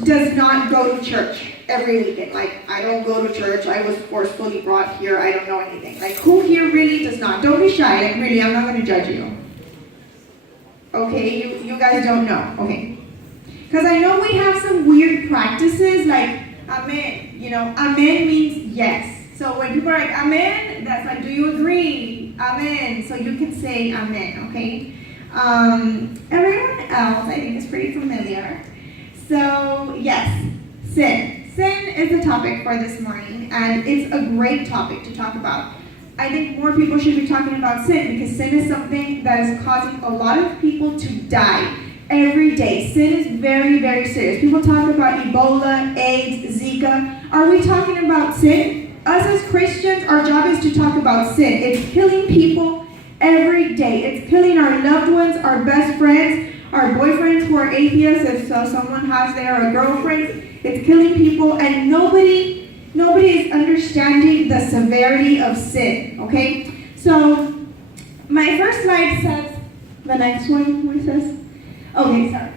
does not go to church every weekend? Like, I don't go to church. I was forcefully brought here. I don't know anything. Like, who here really does not? Don't be shy. Like, really, I'm not going to judge you. Okay, you guys don't know. Okay. Because I know we have some weird practices, like, amen. You know, amen means yes. So when people are like, amen, that's like, do you agree? Amen. So you can say amen, okay? Everyone else, I think, is pretty familiar. So, yes, sin. Sin is the topic for this morning, and it's a great topic to talk about. I think more people should be talking about sin, because sin is something that is causing a lot of people to die every day. Sin is very, very serious. People talk about Ebola, AIDS, Zika. Are we talking about sin? Us as Christians, our job is to talk about sin. It's killing people every day. It's killing our loved ones, our best friends, our boyfriends who are atheists, if so someone has there, or girlfriends. It's killing people, and nobody is understanding the severity of sin, okay? So, my first slide says, the next one, what it says? Okay, sorry.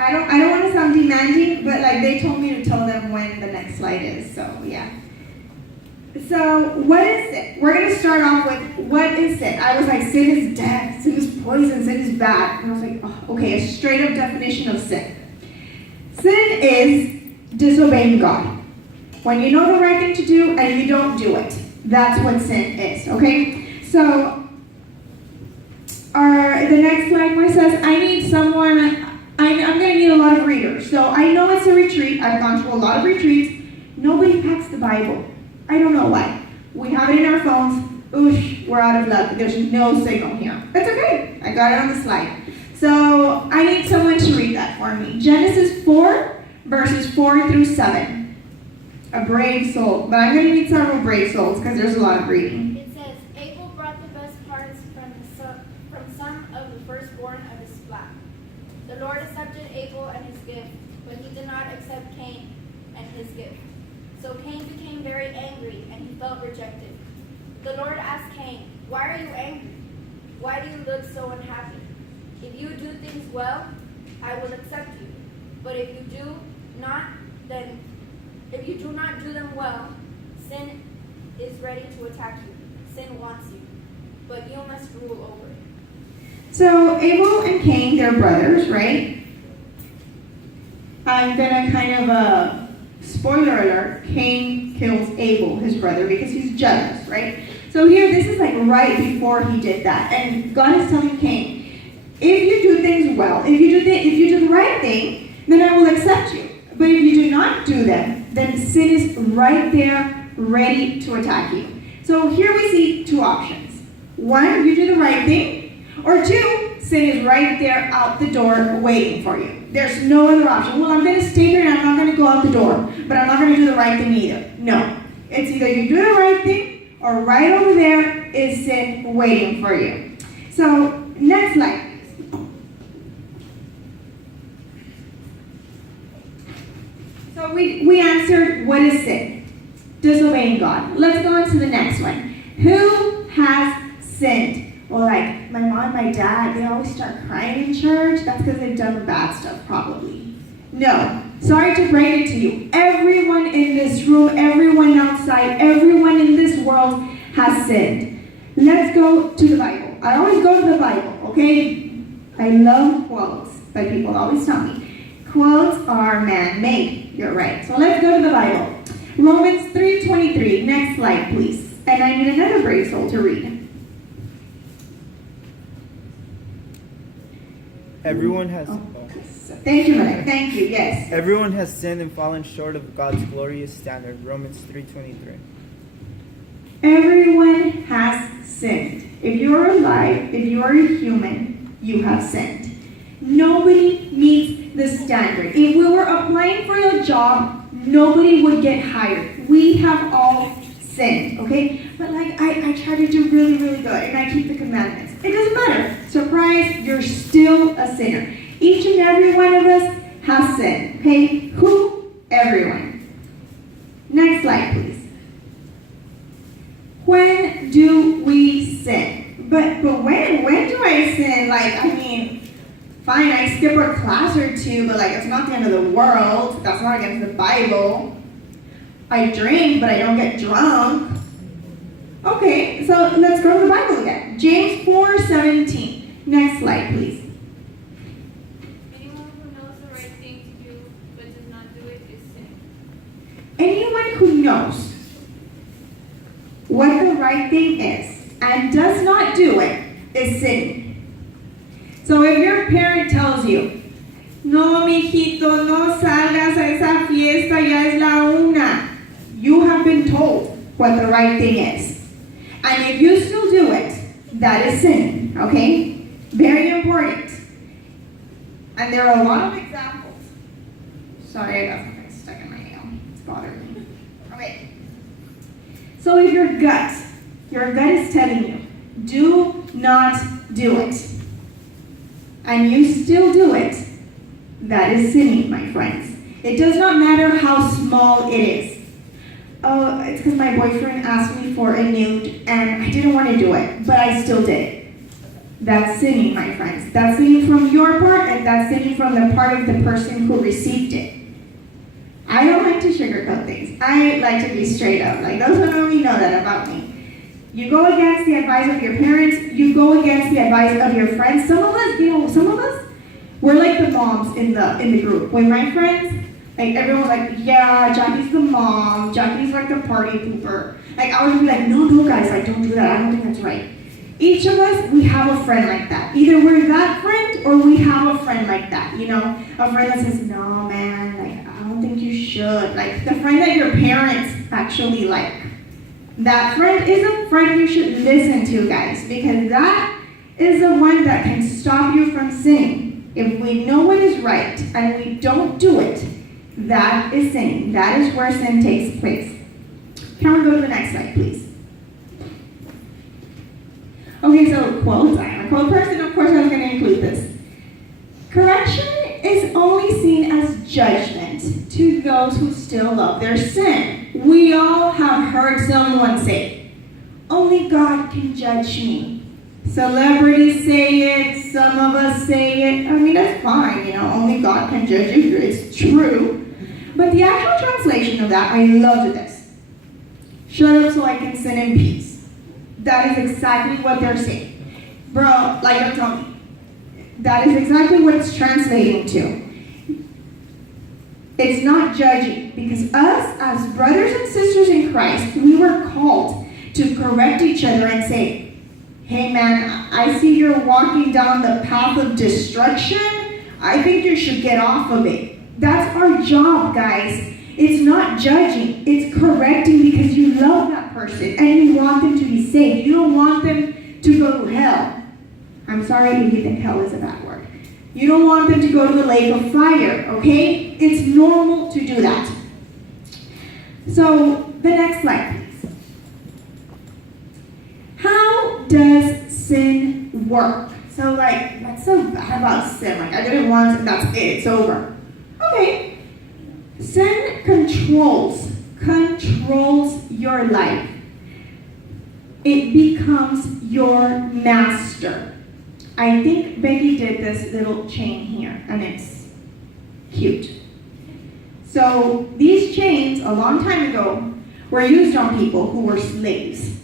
I don't want to sound demanding, but like they told me to tell them when the next slide is, so yeah. So, what is sin? We're going to start off with, what is sin? I was like, sin is death, sin is poison, sin is bad. And I was like, oh, okay, a straight up definition of sin. Sin is disobeying God. When you know the right thing to do and you don't do it. That's what sin is, okay? So, the next slide where it says, I need someone, I'm going to need a lot of readers. So I know it's a retreat. I've gone to a lot of retreats. Nobody packs the Bible. I don't know why. We have it in our phones. Oosh, we're out of luck. There's no signal here. That's okay. I got it on the slide. So I need someone to read that for me. Genesis 4, verses 4 through 7. A brave soul. But I'm going to need several brave souls because there's a lot of reading. It says, Abel brought the best parts from some of the firstborn of his flock. The Lord accepted Abel and his gift, but he did not accept Cain and his gift. So Cain became very angry, and he felt rejected. The Lord asked Cain, why are you angry? Why do you look so unhappy? If you do things well, I will accept you. But if you do not do them well, sin is ready to attack you. Sin wants you, but you must rule over it. So Abel and Cain, they're brothers, right? I'm gonna kind of spoiler alert, Cain kills Abel, his brother, because he's jealous, right? So here, this is like right before he did that. And God is telling Cain, if you do things well, if you do the right thing, then I will accept you. But if you do not do them, then sin is right there, ready to attack you. So here we see two options. One, you do the right thing, or two, sin is right there out the door waiting for you. There's no other option. Well, I'm going to stay here and I'm not going to go out the door, but I'm not going to do the right thing either. No. It's either you do the right thing, or right over there is sin waiting for you. So, next slide. So we answered, what is sin? Disobeying God. Let's go on to the next one. Who has sinned? Well, like my mom and my dad, they always start crying in church. That's because they've done bad stuff, probably. No. Sorry to break it to you. Everyone in this room, everyone outside, everyone in this world has sinned. Let's go to the Bible. I always go to the Bible, okay? I love quotes, but people always tell me, quotes are man-made. You're right. So let's go to the Bible. Romans 3:23. Next slide, please. And I need another brave soul to read. Everyone has... Thank you, Mike. Thank you. Yes. Everyone has sinned and fallen short of God's glorious standard. Romans 3:23. Everyone has sinned. If you're alive, if you are a human, you have sinned. Nobody meets the standard. If we were applying for a job, nobody would get hired. We have all sinned, okay? But like, I try to do really, really good, and I keep the commandments. It doesn't matter. Surprise, you're still a sinner. Each and every one of us has sinned, okay? Who? Everyone. Next slide, please. When do we sin? But when do I sin? Like, I mean, fine, I skip a class or two, but like it's not the end of the world. That's not against the Bible. I drink, but I don't get drunk. Okay, so let's go to the Bible again. James 4:17. Next slide, please. Anyone who knows the right thing to do but does not do it is sin. Anyone who knows what the right thing is and does not do it is sinning. So if your parent tells you, no, mijito, no salgas a esa fiesta, ya es la una, you have been told what the right thing is. And if you still do it, that is sin, okay? Very important. And there are a lot of examples. Sorry, I got something stuck in my nail. It's bothering me. Okay. So if your gut is telling you, do not do it, and you still do it, that is sinning, my friends. It does not matter how small it is. Oh, it's because my boyfriend asked me for a nude, and I didn't want to do it, but I still did it. That's sinning, my friends. That's sinning from your part, and that's sinning from the part of the person who received it. I don't like to sugarcoat things. I like to be straight up. Like, those who know me know that about me. You go against the advice of your parents, you go against the advice of your friends. Some of us, we're like the moms in the group. With my friends, like everyone's like, yeah, Jackie's the mom, Jackie's like the party pooper. Like I would be like, no guys, like don't do that. I don't think that's right. Each of us, we have a friend like that. Either we're that friend or we have a friend like that, a friend that says, no man, like I don't think you should. Like the friend that your parents actually like. That friend is a friend you should listen to, guys, because that is the one that can stop you from sinning. If we know what is right and we don't do it, that is sin. That is where sin takes place. Can we go to the next slide, please? Okay, so quotes. I'm a quote person, of course I was going to include this. Correction is only seen as judgment to those who still love their sin. We all have heard someone say, only God can judge me. Celebrities say it, some of us say it. I mean, that's fine, only God can judge you. It's true. But the actual translation of that, I loved this. Shut up so I can sin in peace. That is exactly what they're saying. Bro, like don't tell me. That is exactly what it's translating to. It's not judging, because us as brothers and sisters in Christ, we were called to correct each other and say, hey man, I see you're walking down the path of destruction. I think you should get off of it. That's our job, guys. It's not judging, it's correcting because you love that person and you want them to be saved. You don't want them to go to hell. I'm sorry if you think hell is a bad word. You don't want them to go to the lake of fire, okay? It's normal to do that. So, the next slide, please. How does sin work? So, that's so bad about sin. I did it once and that's it, it's over. Okay. Sin controls your life. It becomes your master. I think Becky did this little chain here, and it's cute. So these chains, a long time ago, were used on people who were slaves.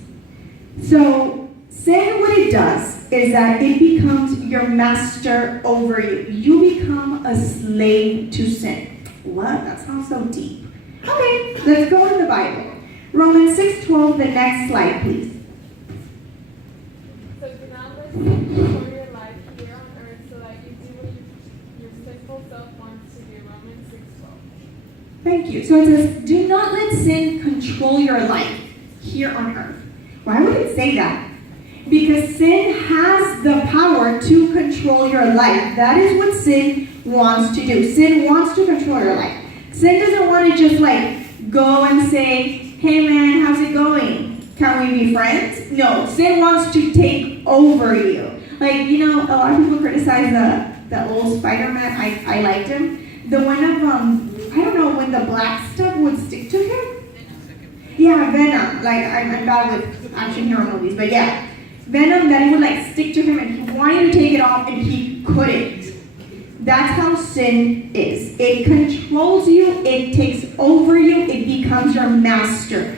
So sin, what it does is that it becomes your master over you. You become a slave to sin. What? That sounds so deep. Okay, let's go to the Bible. Romans 6:12, the next slide, please. So do not let sin control your life here on earth so that you do what your sinful self wants to do. Romans 6:12. Thank you. So it says, do not let sin control your life here on earth. Why would it say that? Because sin has the power to control your life. That is what sin wants to do. Sin wants to control your life. Sin doesn't want to just go and say, hey man, how's it going? Can we be friends? No, sin wants to take over you. A lot of people criticize the old Spider-Man. I liked him. The one of, I don't know, when the black stuff would stick to him. Yeah, Venom. I'm bad with action hero movies, but yeah. Venom, that it would stick to him and he wanted to take it off and he couldn't. That's how sin is. It controls you, it takes over you, it becomes your master.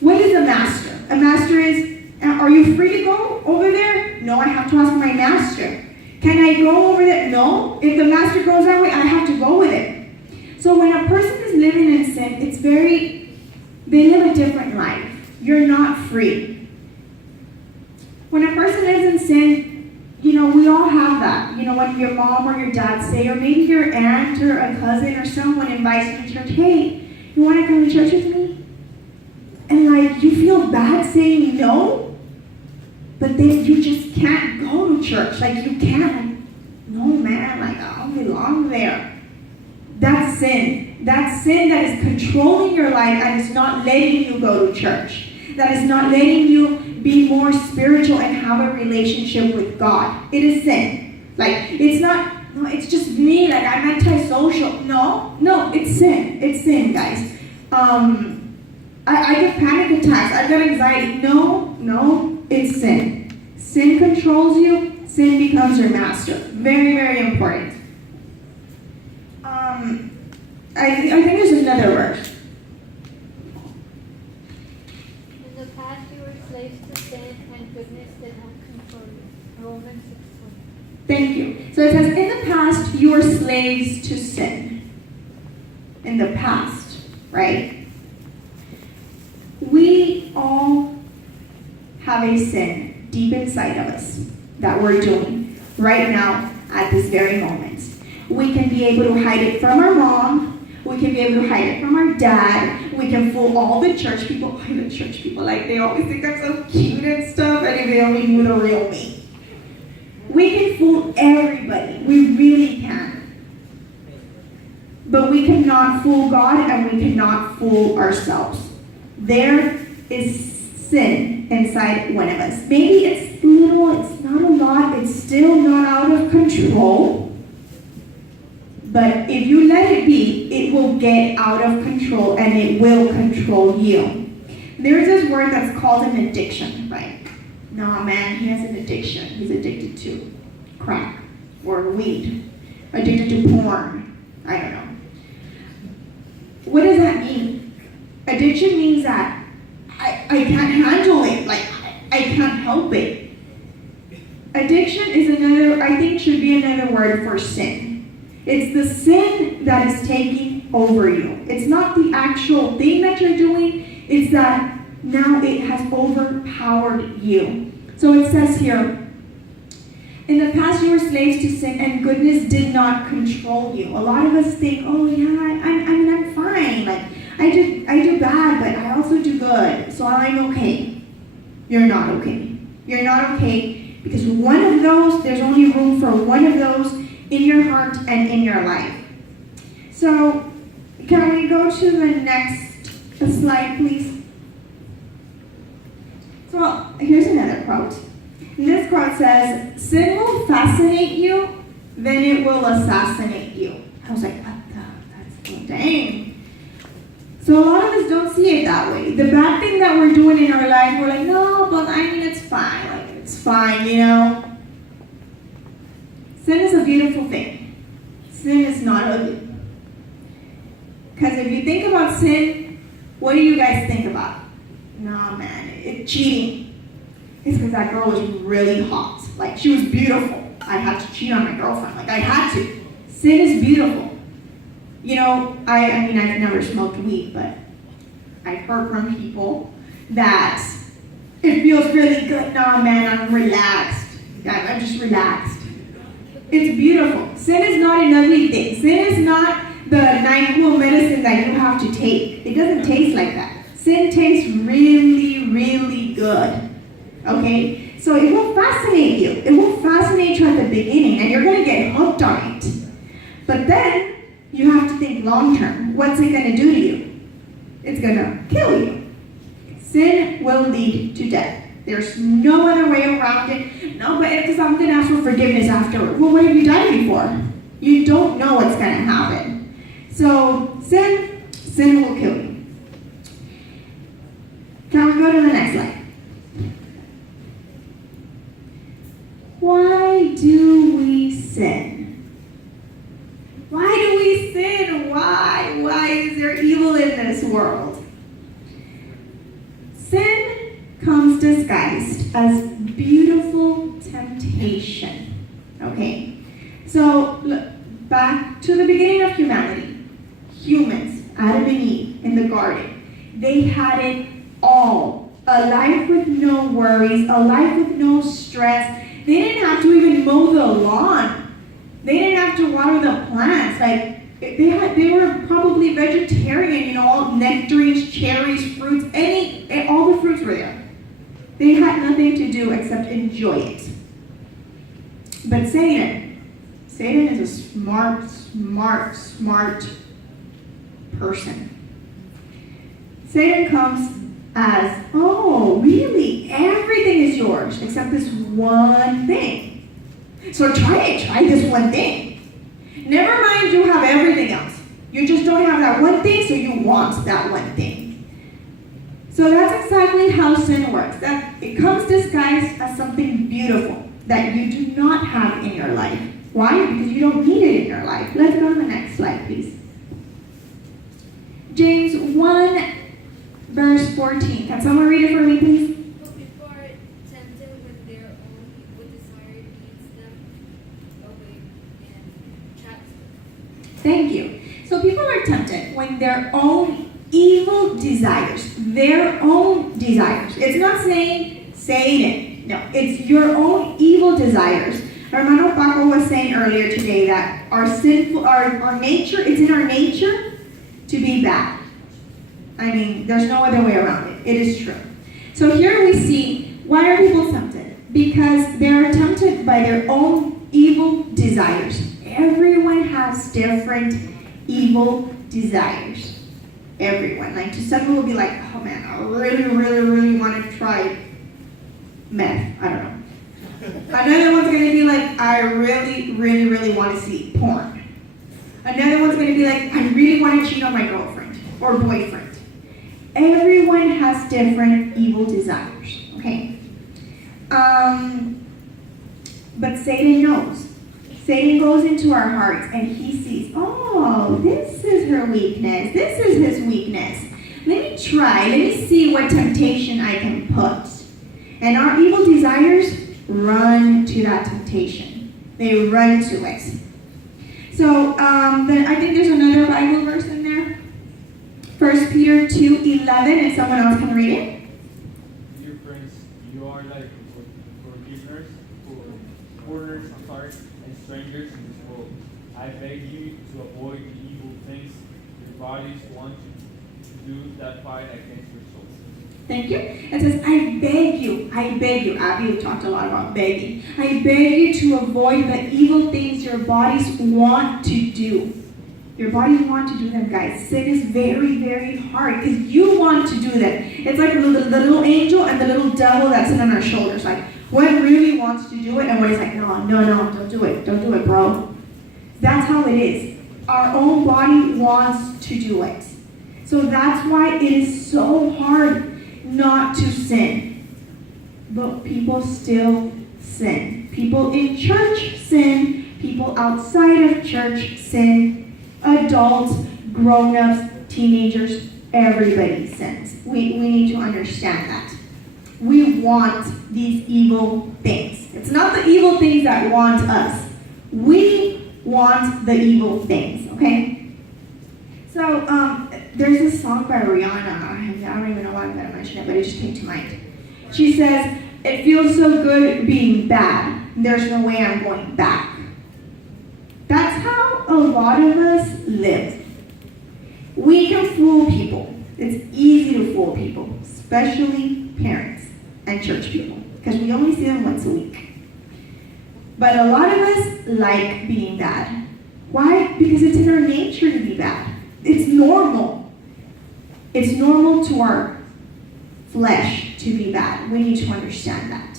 What is a master? A master is, are you free to go over there? No, I have to ask my master. Can I go over there? No. If the master goes that way, I have to go with it. So when a person is living in sin, they live a different life. You're not free. When a person lives in sin, we all have that. When your mom or your dad say, or maybe your aunt or a cousin or someone invites you to church, hey, you want to come to church with me? And you feel bad saying no, but then you just can't go to church. You can't. No, man, I don't belong there. That's sin. That's sin that is controlling your life and is not letting you go to church. That is not letting you be more spiritual and have a relationship with God. It is sin. It's not, no, it's just me, I'm antisocial. No, it's sin. It's sin, guys. I get panic attacks. I've got anxiety. No, it's sin. Sin controls you. Sin becomes your master. Very, very important. I think there's another verse. In the past you were slaves to sin, and goodness did not control you. Romans 6:1. Thank you. So it says, in the past you were slaves to sin. In the past, right? We all have a sin deep inside of us that we're doing right now at this very moment. We can be able to hide it from our mom. We can be able to hide it from our dad. We can fool all the church people. The church people, they always think I'm so cute and stuff, and if they only knew the real me. We can fool everybody. We really can. But we cannot fool God, and we cannot fool ourselves. There is sin inside one of us. Maybe it's little, it's not a lot, it's still not out of control. But if you let it be, it will get out of control and it will control you. There's this word that's called an addiction, right? Nah, man, he has an addiction. He's addicted to crack or weed, addicted to porn. I don't know. What does that mean? Addiction means that I can't handle it. I can't help it. Addiction is should be another word for sin. It's the sin that is taking over you. It's not the actual thing that you're doing. It's that now it has overpowered you. So it says here, in the past you were slaves to sin and goodness did not control you. A lot of us think, oh yeah, I'm fine. I do bad, but I also do good. So I'm okay. You're not okay. You're not okay because one of those, there's only room for one of those in your heart and in your life. So, can we go to the next slide, please? So, here's another quote. And this quote says, sin will fascinate you, then it will assassinate you. I was like, what the? Dang. So a lot of us don't see it that way. The bad thing that we're doing in our life, we're like, no, but it's fine. It's fine, Sin is a beautiful thing. Sin is not ugly. Because if you think about sin, what do you guys think about? Nah, man, it's cheating. It's because that girl was really hot. She was beautiful. I had to cheat on my girlfriend. I had to. Sin is beautiful. I've never smoked weed, but I've heard from people that it feels really good. Nah, man, I'm relaxed. I'm just relaxed. It's beautiful. Sin is not an ugly thing. Sin is not the NyQuil medicine that you have to take. It doesn't taste like that. Sin tastes really, really good. Okay? So it will fascinate you. It will fascinate you at the beginning, and you're going to get hooked on it. But then, you have to think long term. What's it going to do to you? It's going to kill you. Sin will lead to death. There's no other way around it. No, but because I'm going to ask for forgiveness afterward. Well, what have you done before? You don't know what's going to happen. So, sin will kill you. Can we go to the next slide? Why do we sin? You're evil in this world. Sin comes disguised as beautiful temptation. Okay? So, look, back to the beginning of humanity. Humans, Adam and Eve, in the garden, they had it all. A life with no worries, a life with no stress. They didn't have to even mow the lawn. They didn't have to water the plants. Like, they were probably vegetarian, all nectarines, cherries, fruits, all the fruits were there. They had nothing to do except enjoy it. But Satan is a smart person. Satan comes as, oh, really? Everything is yours except this one thing. So try this one thing. Never mind you have everything else. You just don't have that one thing, so you want that one thing. So that's exactly how sin works. That it comes disguised as something beautiful that you do not have in your life. Why? Because you don't need it in your life. Let's go to the next slide, please. James 1, verse 14. Can someone read it for me, please? But people are tempted with their own evil desire leads them away and traps them. Thank you. So people are tempted when their own evil desires, it's not saying Satan. No, it's your own evil desires. Hermano Paco was saying earlier today that our nature, it's in our nature to be bad. I mean, there's no other way around it. It is true. So here we see, why are people tempted? Because they're tempted by their own evil desires. Everyone has different evil desires. Everyone. Like, to some will be like, oh man, I really want to try meth. I don't know. Another one's going to be like, I really want to see porn. Another one's going to be like, I really want to cheat on my girlfriend or boyfriend. Everyone has different evil desires, okay? But Satan knows. Satan goes into our hearts and he sees, oh, this is her weakness. This is his weakness. Let me see what temptation I can put. And our evil desires run to that temptation. They run to it. So then I think there's another Bible verse in there. 1 Peter 2:11, if someone else can read it. Dear friends, you are like forgiveners, foreigners, and strangers in this world. I beg you to avoid the evil things your bodies want to do that fight against your souls. Thank you. It says, I beg you. Abby talked a lot about begging. I beg you to avoid the evil things your bodies want to do. Your bodies want to do them, guys. Sin is very, very hard because you want to do them. It's like the little angel and the little devil that's sitting on our shoulders. Like, one really wants to do it and one is like, no, don't do it. Don't do it, bro. That's how it is. Our own body wants to do it. So that's why it is so hard not to sin. But people still sin. People in church sin. People outside of church sin. Adults, grown-ups, teenagers, everybody sins. We need to understand that. We want these evil things. It's not the evil things that want us. We want the evil things, okay? So, there's this song by Rihanna. I don't even know why I'm going to mention it, but it just came to mind. She says, it feels so good being bad. There's no way I'm going back. That's how a lot of us live. We can fool people. It's easy to fool people, especially parents and church people, because we only see them once a week. But a lot of us like being bad. Why? Because it's in our nature to be bad. It's normal. It's normal to our flesh to be bad. We need to understand that.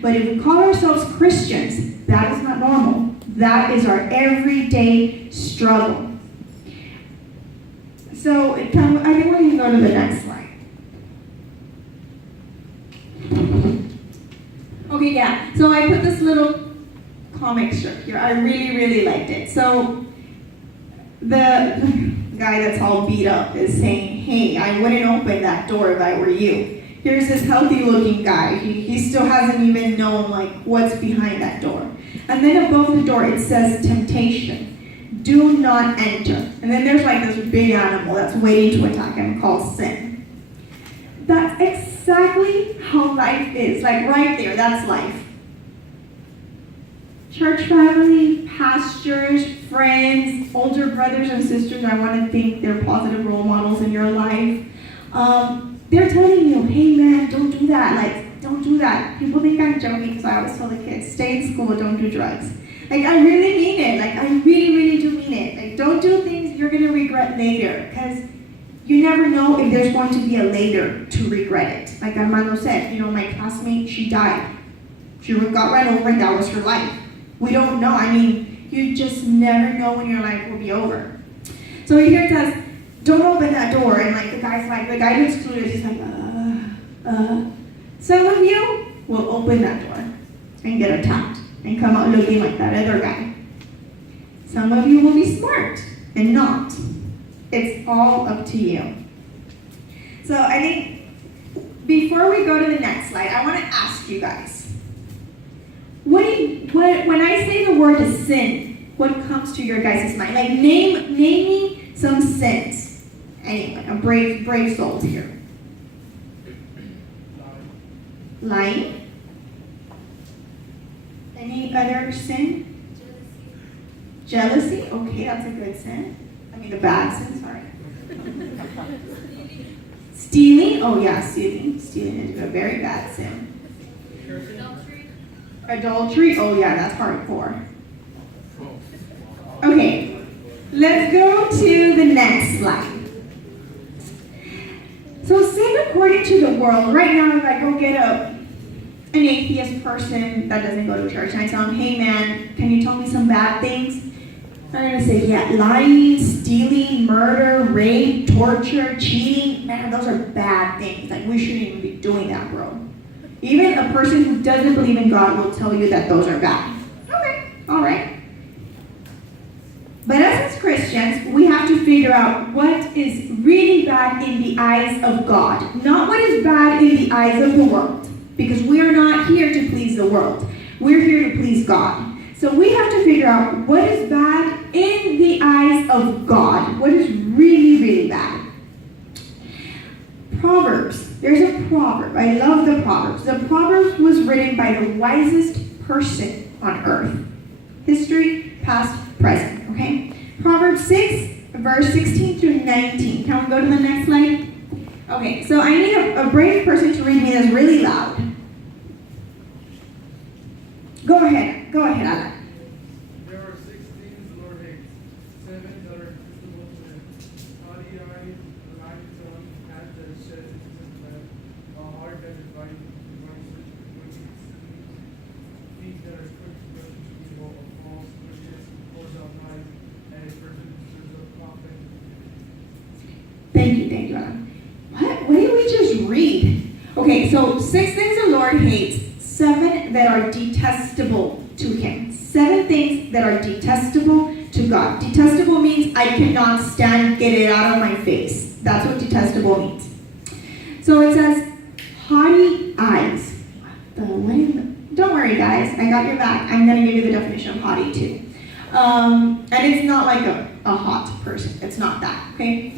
But if we call ourselves Christians, that is not normal. That is our everyday struggle. So I think we can go to the next slide. Okay, yeah. So I put this little comic strip here. I really liked it. So guys, guy that's all beat up is saying, hey, I wouldn't open that door if I were you. Here's this healthy looking guy. He still hasn't even known like what's behind that door. And then above the door it says temptation. Do not enter. And then there's like this big animal that's waiting to attack him called sin. That's exactly how life is. Like right there, that's life. Church family, pastors, friends, older brothers and sisters, I want to think they're positive role models in your life. They're telling you, hey man, don't do that. Like, don't do that. People think I'm joking because I always tell the kids, stay in school, don't do drugs. Like, I really mean it. Like, I really, really do mean it. Like, don't do things you're going to regret later, because you never know if there's going to be a later to regret it. Like Armando said, you know, my classmate, she died. She got run over and that was her life. We don't know. I mean, you just never know when your life will be over. So here it says, don't open that door. And like the guy who's clueless, he's like, Some of you will open that door and get attacked and come out looking like that other guy. Some of you will be smart and not. It's all up to you. So I think before we go to the next slide, I want to ask you guys, when I say the word sin, what comes to your guys' mind? Like name me some sins. Anyone, a brave souls here. Lying. Any other sin? Jealousy. Okay, that's a good sin. I mean, the bad sin, sorry. Stealing. Oh yeah, stealing. Stealing is a very bad sin. Adultery. Oh yeah, that's hardcore. Okay, let's go to the next slide. So sin according to the world. Right now, if I go get an atheist person that doesn't go to church and I tell him, hey man, can you tell me some bad things? I'm going to say, yeah, lying, stealing, murder, rape, torture, cheating. Man, those are bad things. Like, we shouldn't even be doing that, bro. Even a person who doesn't believe in God will tell you that those are bad. Okay, all right. But as Christians, we have to figure out what is really bad in the eyes of God, not what is bad in the eyes of the world, because we are not here to please the world. We're here to please God. So we have to figure out what is bad in the eyes of God, what is really, really bad. Proverbs. There's a proverb. I love the Proverbs. The Proverbs was written by the wisest person on earth. History, past, present, okay? Proverbs 6, verse 16 through 19. Can we go to the next slide? Okay, so I need a brave person to read me this really loud. Go ahead, Alan. There are 6 things the Lord hates, 7 that are detestable to him. Haughty eyes, a lying tongue, hands that shed innocent blood, a heart that divides wicked schemes, feet that are quick to rush to evil, a false witness who pours out lies, and a person who stirs up profit. Thank you, Alan. What did we just read? Okay, so 6 things the Lord hates, 7 that are detestable to him. 7 things that are detestable to God. Detestable means I cannot stand, get it out of my face. That's what detestable means. So it says, haughty eyes. Don't worry, guys. I got your back. I'm going to give you the definition of haughty, too. And it's not like a hot person. It's not that, okay?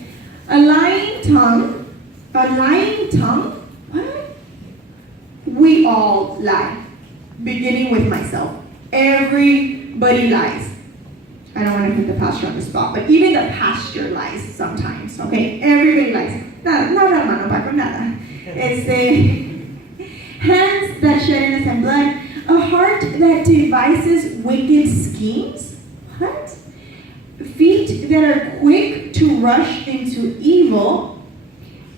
A lying tongue. A lying tongue? What? We all lie, beginning with myself. Everybody lies. I don't want to put the pastor on the spot, but even the pastor lies sometimes, okay? Everybody lies. Nada, hermano, Paco, nada. Hands that shed innocent blood. A heart that devises wicked schemes. What? Feet that are quick to rush into evil.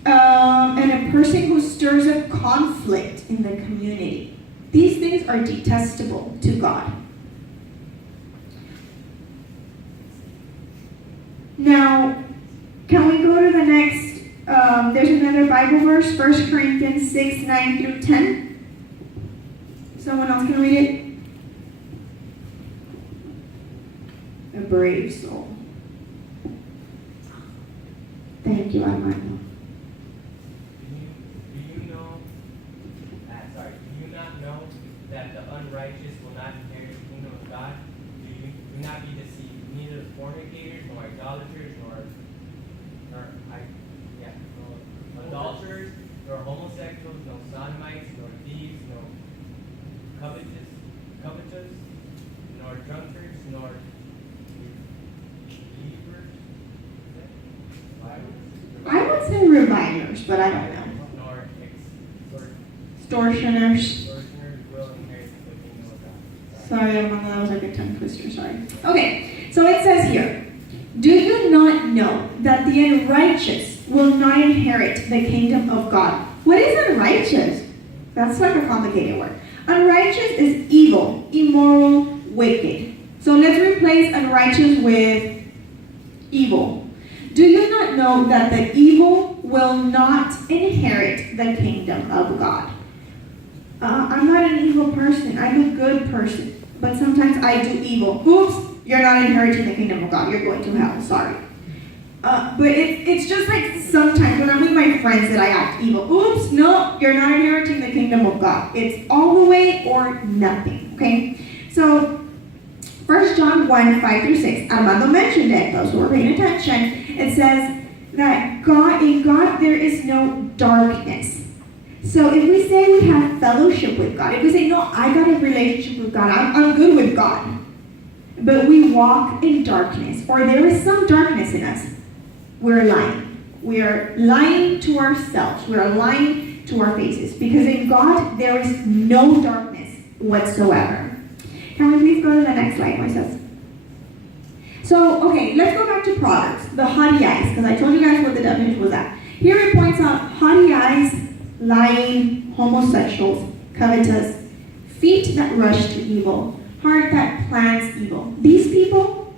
And a person who stirs up conflict in the community. These things are detestable to God. Now, can we go to the next, there's another Bible verse, 1 Corinthians 6, 9 through 10. Someone else can read it? A brave soul. Thank you, Armando. Do you not know that the unrighteous will not inherit the kingdom of God? Do not be deceived. Neither fornicators, nor idolaters, nor adulterers, nor homosexuals, nor sodomites, nor thieves, nor covetous, nor drunkards, nor I would say revilers, but I don't know. nor Extortioners. extortioners will inherit the kingdom of God. Sorry, Armando, that was like a tongue twister, sorry. Okay, so it says here, do you not know that the unrighteous will not inherit the kingdom of God? What is unrighteous? That's like a complicated word. Unrighteous is evil, immoral, wicked. So let's replace unrighteous with evil. Do you not know that the evil will not inherit the kingdom of God? I'm not an evil person. I'm a good person. But sometimes I do evil. Oops, you're not inheriting the kingdom of God. You're going to hell. Sorry. But it's just like sometimes when I'm with my friends that I act evil. Oops, no, you're not inheriting the kingdom of God. It's all the way or nothing. Okay? So 1 John 1, 5 through 6, Armando mentioned it, those who are paying attention. It says that in God there is no darkness. So if we say we have fellowship with God, if we say, no, I got a relationship with God, I'm good with God, but we walk in darkness, or there is some darkness in us, we're lying. We are lying to ourselves. We are lying to our faces. Because in God there is no darkness whatsoever. Can we please go to the next slide, Moises? So, okay, let's go back to Proverbs, the haughty eyes, because I told you guys what the definition was at. Here it points out haughty eyes, lying, homosexuals, covetous, feet that rush to evil, heart that plans evil. These people,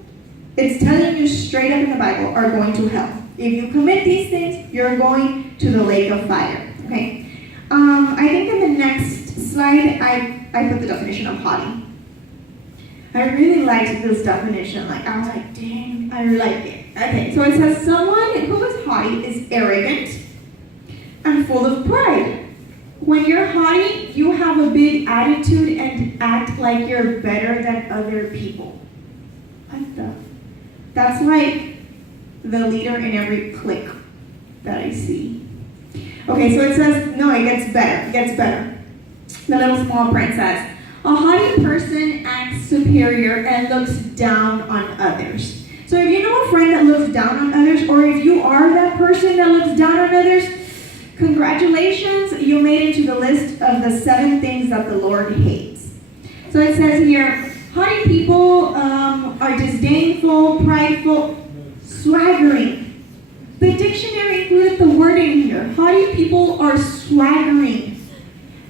it's telling you straight up in the Bible, are going to hell. If you commit these things, you're going to the lake of fire. Okay? I think in the next slide, I put the definition of haughty. I really liked this definition. I was like, dang, I like it. Okay, so it says someone who is haughty is arrogant and full of pride. When you're haughty, you have a big attitude and act like you're better than other people. That's like the leader in every clique that I see. Okay, so it says, no, it gets better. It gets better. The little small print says, a haughty person acts superior and looks down on others. So if you know a friend that looks down on others, or if you are that person that looks down on others, congratulations, you made it to the list of the 7 things that the Lord hates. So it says here, haughty people are disdainful, prideful, swaggering. The dictionary included the word in here. Haughty people are swaggering.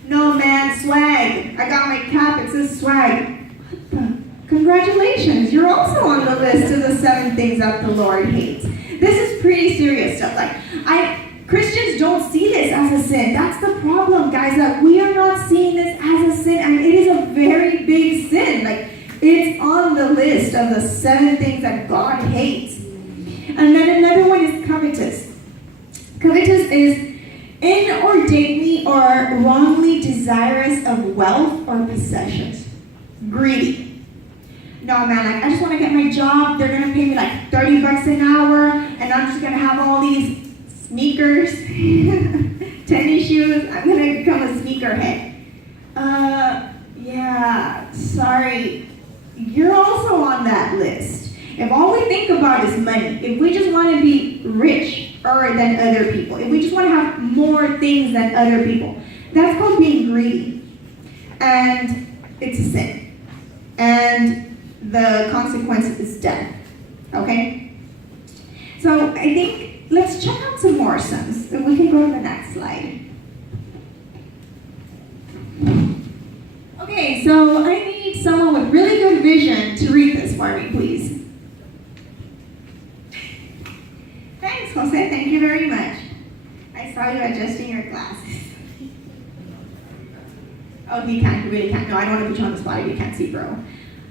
No man, swag. I got my cap, it says swag. What the? Congratulations, you're also on the list of the 7 things that the Lord hates. This is pretty serious stuff. Christians don't see this as a sin. That's the problem, guys, that we are not seeing this as a sin, and it is a very big sin. It's on the list of the 7 things that God hates. And then another one is covetous. Covetous is inordinately or wrongly desirous of wealth or possessions. Greedy. No, man, I just want to get my job. They're going to pay me $30 an hour, and I'm just going to have all these sneakers, tennis shoes. I'm going to become a sneakerhead. Yeah, sorry. You're also on that list. If all we think about is money, if we just want to be richer than other people, if we just want to have more things than other people, that's called being greedy. And it's a sin. And the consequence is death. Okay? So I think let's check out some more sins. If we can go to the next slide. Okay, so I need someone with really good vision to read this for me, please. Thanks, Jose. Thank you very much. I saw you adjusting your glasses. Oh, he can't. He really can't. No, I don't want to put you on the spot if you can't see, bro.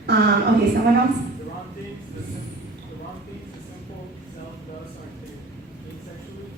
Okay, someone else? The wrong things the simple self does are taken sexually,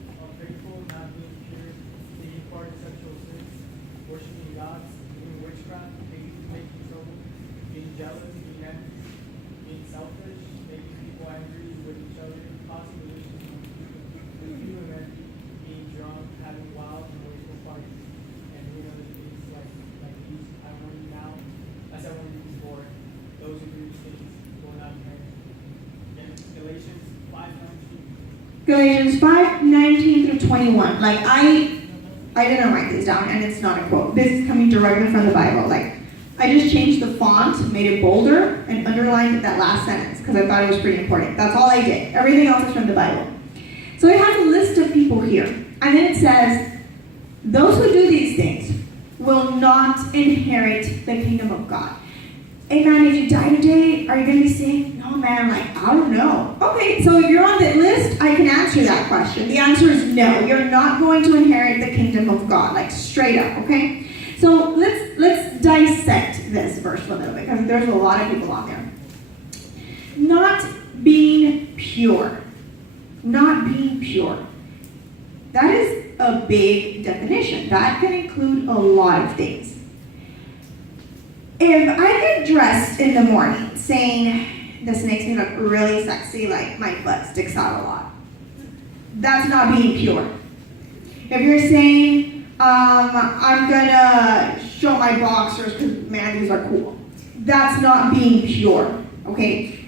Galatians 5:19-21. Like I didn't write this down, and it's not a quote. This is coming directly from the Bible. Like I just changed the font, made it bolder, and underlined that last sentence because I thought it was pretty important. That's all I did. Everything else is from the Bible. So it has a list of people here, and then it says, "Those who do these things will not inherit the kingdom of God." Hey man, if you die today, are you going to be saved? No man, like, I don't know. Okay, so if you're on that list, I can answer that question. The answer is no. You're not going to inherit the kingdom of God, like straight up, okay? So let's dissect this verse a little bit, because there's a lot of people on there. Not being pure. Not being pure. That is a big definition. That can include a lot of things. If I get dressed in the morning saying, this makes me look really sexy, like my butt sticks out a lot, that's not being pure. If you're saying, I'm gonna show my boxers because man, these are cool, that's not being pure, okay?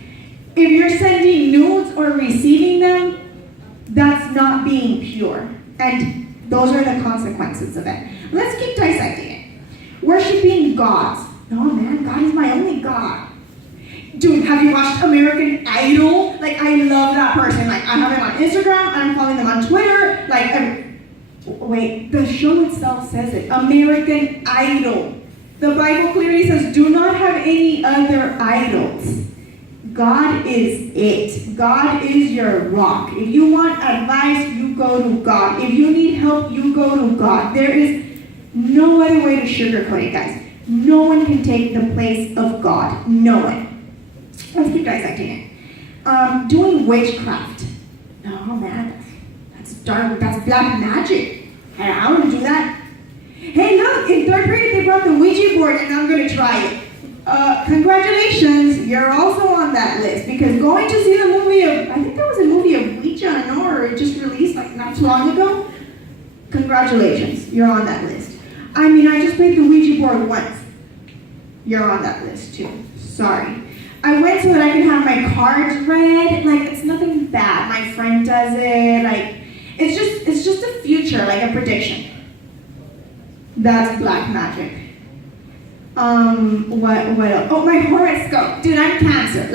If you're sending nudes or receiving them, that's not being pure. And those are the consequences of it. Let's keep dissecting it. Worshiping gods. No, man, God is my only God. Dude, have you watched American Idol? Like, I love that person. Like, I have him on Instagram, and I'm following them on Twitter. Like, wait, the show itself says it. American Idol. The Bible clearly says, do not have any other idols. God is it. God is your rock. If you want advice, you go to God. If you need help, you go to God. There is no other way to sugarcoat it, guys. No one can take the place of God. No one. Let's keep dissecting it. Doing witchcraft. No, man, that's dark. That's black magic. I don't do that. Hey, look, in third grade they brought the Ouija board, and I'm going to try it. Congratulations, you're also on that list, because going to see the movie of, I think there was a movie of Ouija, I know, or it just released like not too long ago. Congratulations, you're on that list. I mean, I just played the Ouija board once. You're on that list too. Sorry. I went so that I could have my cards read. Like, it's nothing bad. My friend does it. Like, it's just a future, like a prediction. That's black magic. What else? Oh, my horoscope. Dude, I'm Cancer.